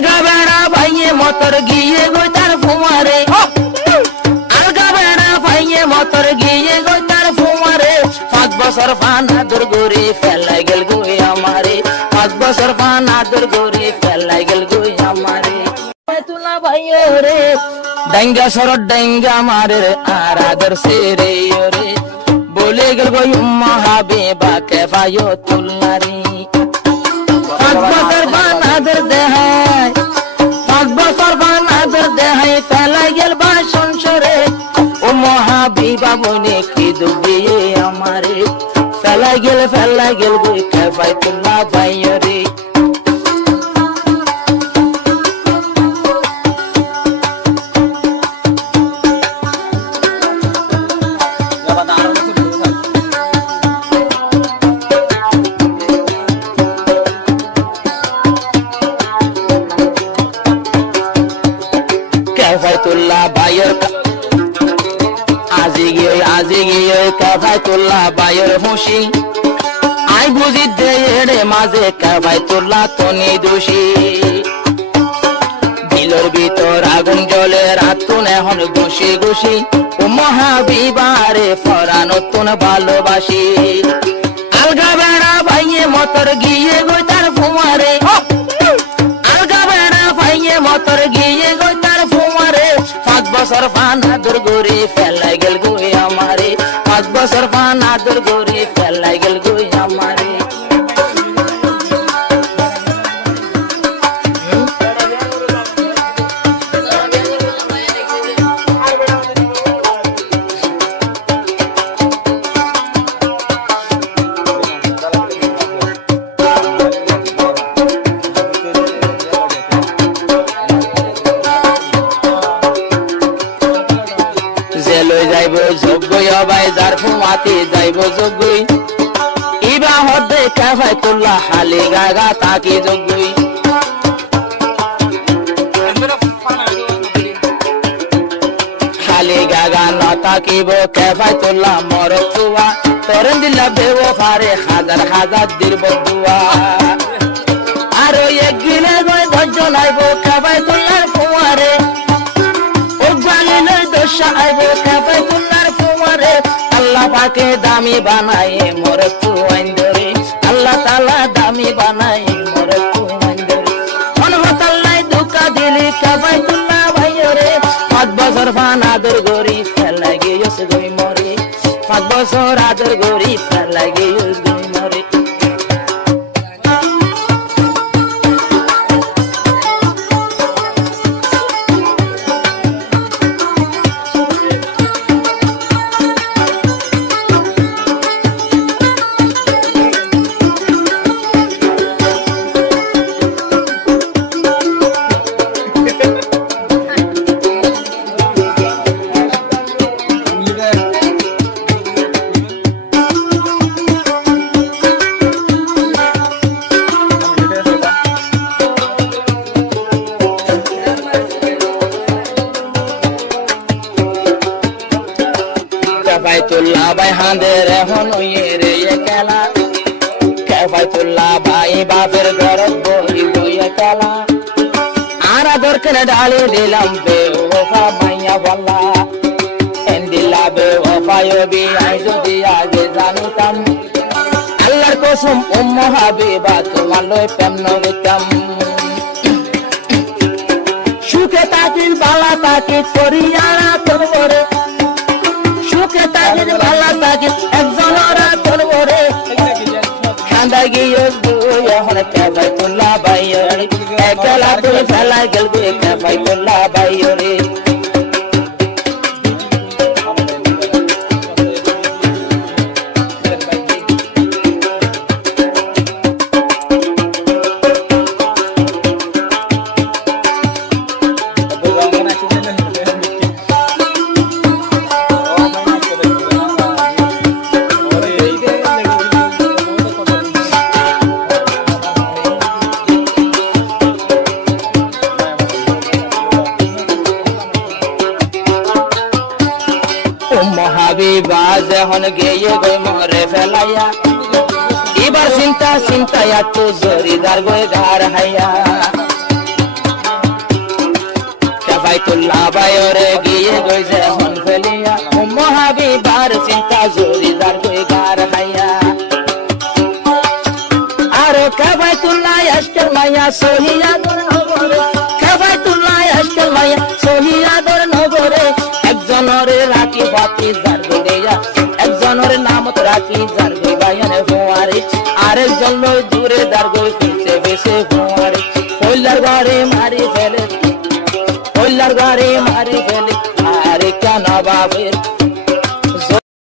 আলগা বেড়া ভাইয়ে মতর গিয়ে গই তার ফুমারে আলগা বেড়া ভাইয়ে মতর গিয়ে গই তার ফুমারে 5 বছর ফানা দুর্গরি ফেলাই গেল গই আমারে 5 বছর ফানা দুর্গরি ফেলাই গেল গই আমারে তুলা ভাইয়ে রে ডাঙ্গা সরদ ডাঙ্গা মারে আর আদর সে রে রে বলে গেল গই উম্মা হাবিবা কে ভাইও তুলারি 5 বছর ফানা দের দেহাই 5 বছর ফানা দের দেহাই ফেলাই গেল বা সংসারে উম্মা হাবিবা বনে কি দুবিয়ে আমারে ফেলাই গেল গই কে ভাই তুলা ভাইয়ে রে Kafaitullah Bayer Azigi Kafaitullah Bayer Hushi I buzi de maze Kafaitullah Toni Dushi Bilor Bitor Agun Jole Ratun Ehon Gushi Gushi Umma Habibare Foranotun Balobashi Alga Bera Bhaiye Motor Giye Goi Tar Fumare Alga Bera Bhaiye Motor Giye Goi Tar Fumare 5 বছর ফানা দুর্গরি ফেলাই গেল গই আমারে 5 বছর ফানা দুর্গরি ফেলাই গেল গই আমারে Zarfumati jaibo jogui iba hodde Kafaitullah hali gaga taki jogui hali gaga na takibo Kafaitullah mortuwa torendilla bewo fare hazar dir bodua aro ekdine goy dhajjo naibo Kafaitullah fuare ogbalile dosha aibo Kafaitullah fuare Allah pake dami banaye mortu aindore Allah taala dami banaye mortu aindore onhotallai duka dili Kafaitullah bhaiore 5 বছর ফানা দুর্গরি ফেলাই গেয়স গই মরে 5 বছর আদর গরি ফেলাই গেয়স গই মরে Kafaitullah bai handere hono yere ekala Kafaitullah bai bafir garot boi boi ekala ara dorkane dali dilam be ofa maya walla endilla be ofa yobi aido dia ge zanutam Allah kosum ummu habiba tumaloi pemno vitam shuke takil bala takil koriyara torore shuke takil bala takil ekjonora torore khanda giyos buya hone Kafaitullah bayori ekala tu fela gelbe Kafaitullah bayori Hon geye goy more felaya ibar sinta ya tu zori dar goy gar haya মায়া সহিয়াদর নগরে খেফায়তুল্লাহ আজকাল মায়া সহিয়াদর নগরে একজনরে রাখি বাতি যার গইয়া একজনের নামত রাখি যার গইবায়নে ফুয়ারে আরেকজন লই দূরে দার গই খুঁজে বেশে ফুয়ারে কইলার ঘরে মারি ফেলে কইলার ঘরে মারি ফেলে আরে কেন বাবের